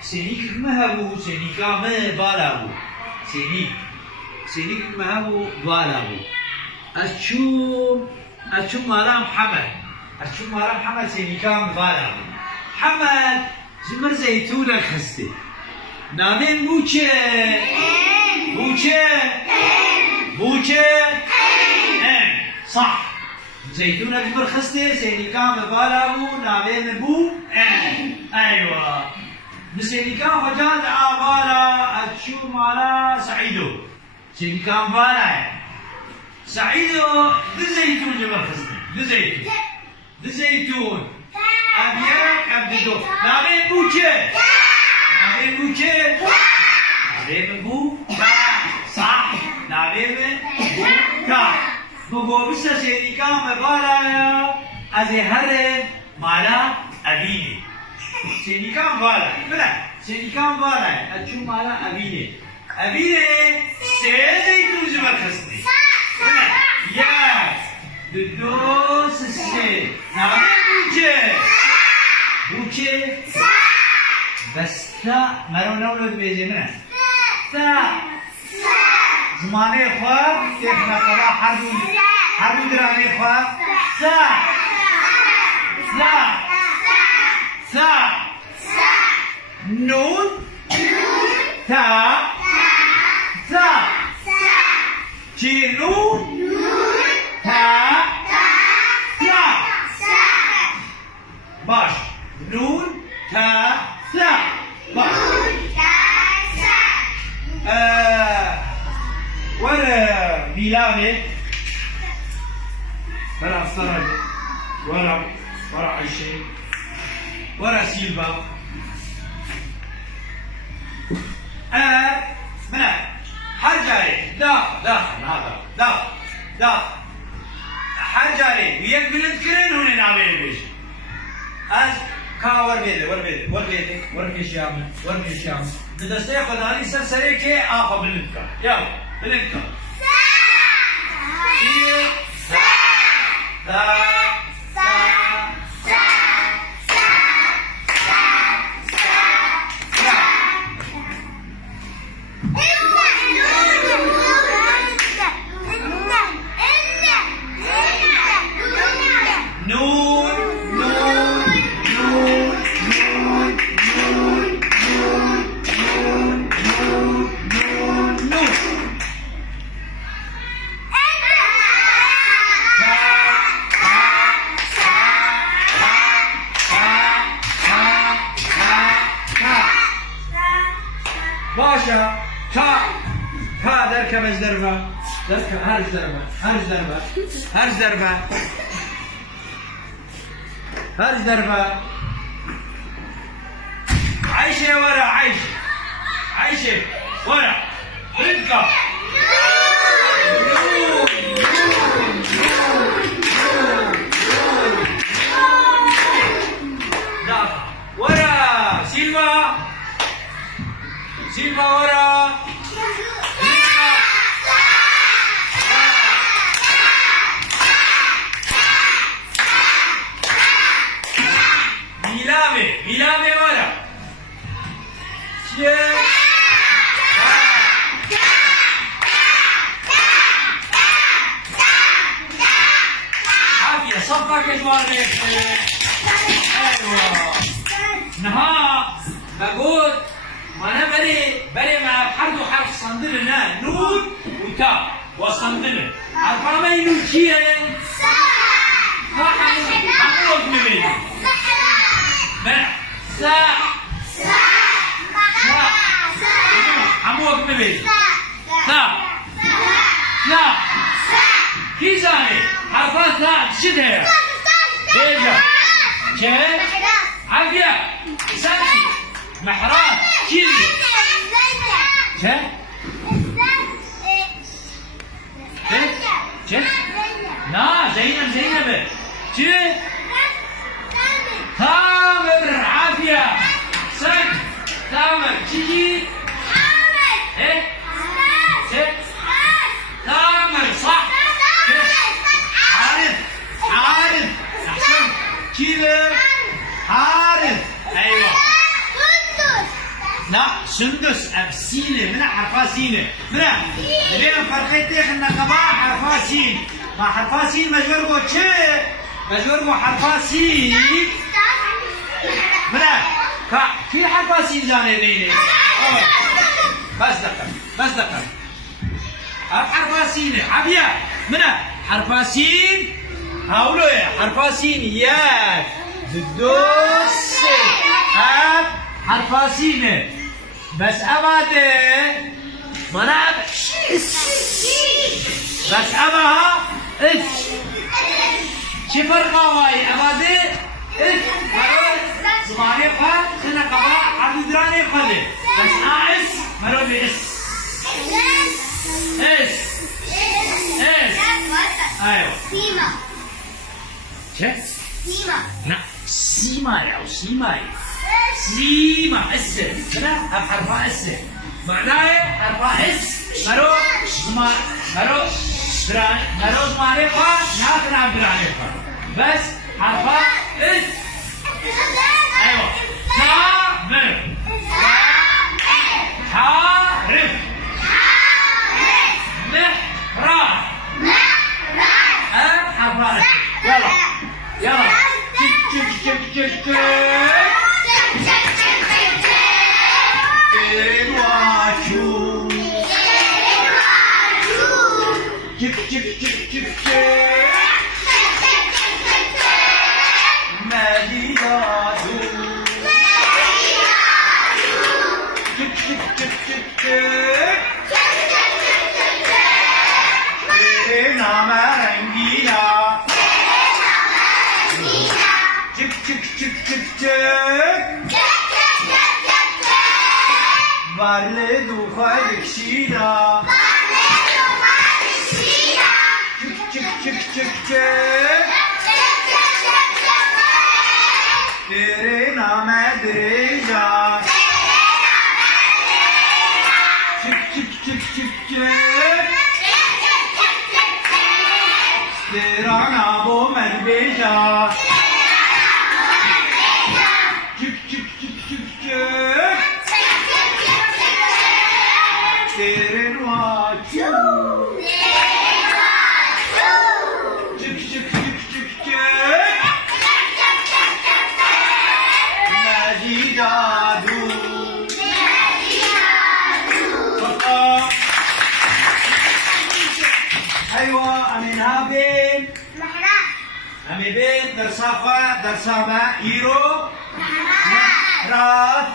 سينيك مهبو سينيكا ما بالابو سينيك مهبو بالابو أشوم مالا محمد سينيكا بالابو محمد زمر زيتونة خستي نامين بوچه صح زيتونة جبر خستي سينيكا بالابو نامين بو أيوة سينيكا فجال عبالة أتشو مالا سعيدو سينيكا بالا سعيدو دزيتون جبر خستي دزيتون أبيك أبدو نامين بو صح نامين بو تا بقول بس سينيكا مبالا أزهر مالا أبيني سينيكا بالا أتشو مالا أبيني سيزيتون جبر خستي يا دوس سي نامين بوچه بس تا مرو نولد بيجي منه تا زمانه خواب كيف نقرأ حرب درامي خواب تا نون تا چی نون تا باش نون تا باش ورا ميلاني ورا فرج ورا عيشي ورا سيلفا منع حرجاري داخل حرجاري وياك بنذكرين هنا نعمل بيش از كاور بيده ورقي بدستي خداني سرسري كي آخا بلنكا يلا بلنكا باشا تا دركب الزربة هرز دربة عيشة ورا عيشة ورا رزقة ورا سيلفا ورا ميلامي ورا عافية صفقة كجوارك ايوه نها بقول ما انا بري مع حرف وحرف صندلنا نون وتا وصندلنا عارفه ما ينون شيء حمود مبين حمود مبين كيزاني حرفات شدها ايجا شايف عافية سامسي محرات كيزي شايف شايف لا زينب شايف تامر عافية سك تامر تيجي ايه سك تامر صح عارف احسن كذا عارف ايوه سندس أبسينة من حرفها سينة من اليوم فرقيت ليش إن قباء حرفها سين ما حرفها سين مجبور قو شيء مجبور قو حرفها سين من في حرفها سين جاني ديني بس دقة حرفها سينة عبيا من حرفها سين هاولو يا حرفها سين ياك دوس أب حرفها سينة بس أباده منا بس أباها إس شي فرقة واي أباده إس مرول زماني قا خنا قبا عبد دراني قلي بس أعس مرول بإس إس أيوة سيما شو؟ سيما لا سيما يا سيما سيما اس لا حرفها اس معناه حرفها اس مرو زمانه قا ناخذ عبد العليقة بس حرفها اس ايوه تامر حارف محراب حرفها اس يلا تك الواجو مدينادو तेरे नाम रंगीला चिक चिक चिक चिक चिक varle duha dikshida çık çık çık çık çık tere naam deja çık çık çık çık çık tera naam merbeja çık çık çık çık çık तेरे वाचू चिक चिक चिक चिक चिक मैजी जादू أيوة أمينها بين أمي بين درسافة إيرو محراث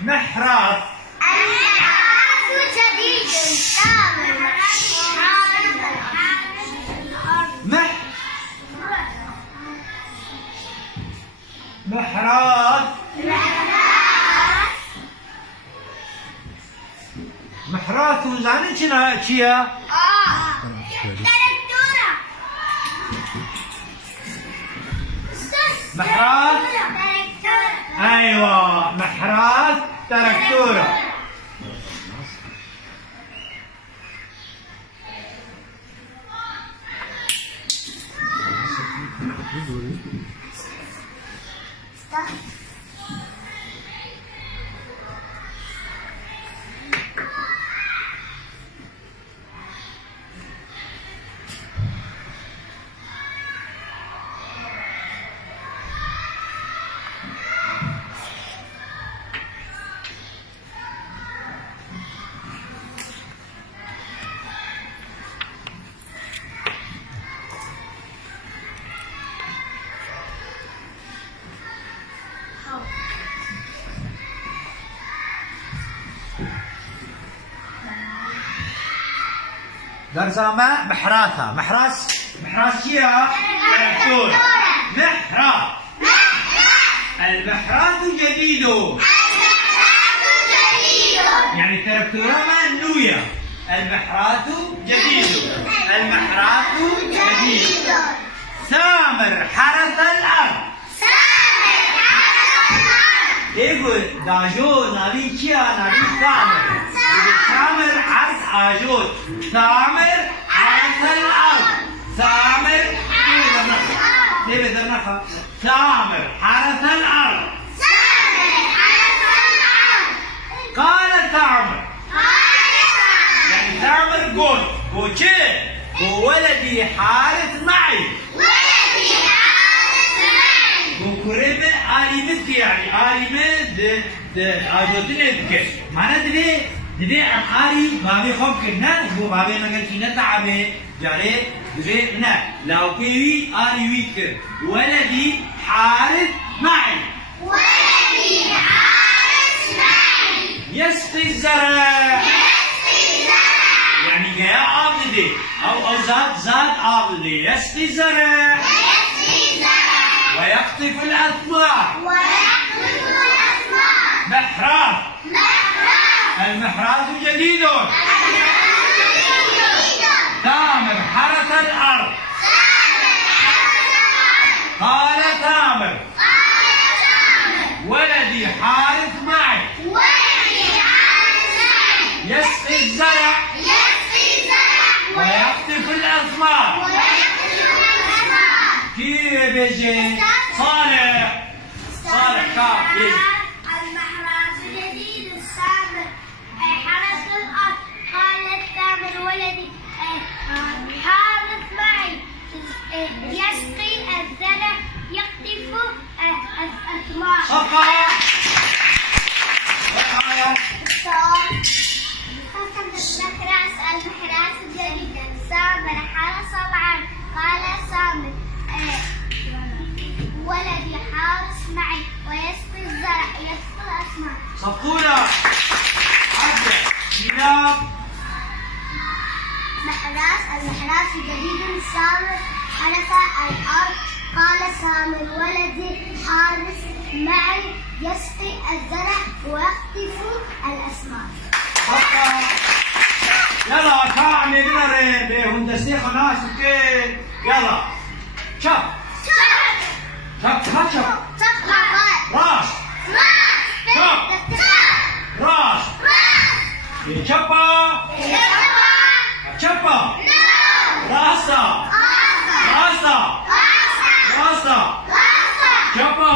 محراث جديد محراث محراث وزعني شنو محراث ايوه محراث تركتوره درسامة محراثة محراث كيا تركتور محراث المحراث جديد يعني تركتورة ما نوية المحراث جديد ثامر حرث الأرض يقول داجو نبي كيا نبي ثامر حرث آجود ثامر حرث الأرض ثامر ليه بدرنا ثامر حرث الأرض. قال ثامر يعني ثامر قول شيء ولدي حارث معي. وكريمة آلمت يعني آلمت عادتنا بك معناه دلي عماري بابي خوب كنا هو بابي نقل كنا تعبه جاري دلي هنا لو كيوي آلوي كر ولدي حارث معي. يسقي الزرع يعني جاء عابدي أو زاد عابدي يسقي الزرع ويقطف الأثمار. محراث المحراث جديد. ثامر حرث الأرض. قال ثامر ولدي حارث معي. يسقي الزرع ويقطف الأثمار. كيف بيجي صالح كاف بيجي المحراث جديد الثامر حرث الأرض. قال الثامر ولدي حارث معي. يسقي الزرع يقطف الأثمار. صفقة المحراث الجديد الثامر حرث الأرض. قال الثامر ولدي حارس معي ويسقي الزرع يسقي الأثمار. صفقونا عبد نيام. المحراث جديد ثامر حرث الأرض. قال ثامر ولدي حارس معي يسقي الزرع ويقطف الأثمار. صفقة يلا كعني بنري بهندسي خلاص اوكي يلا شب راس راس شبا راسا شبا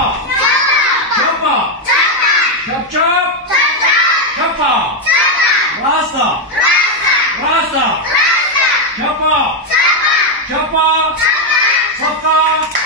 شبا راسا شبا صفقة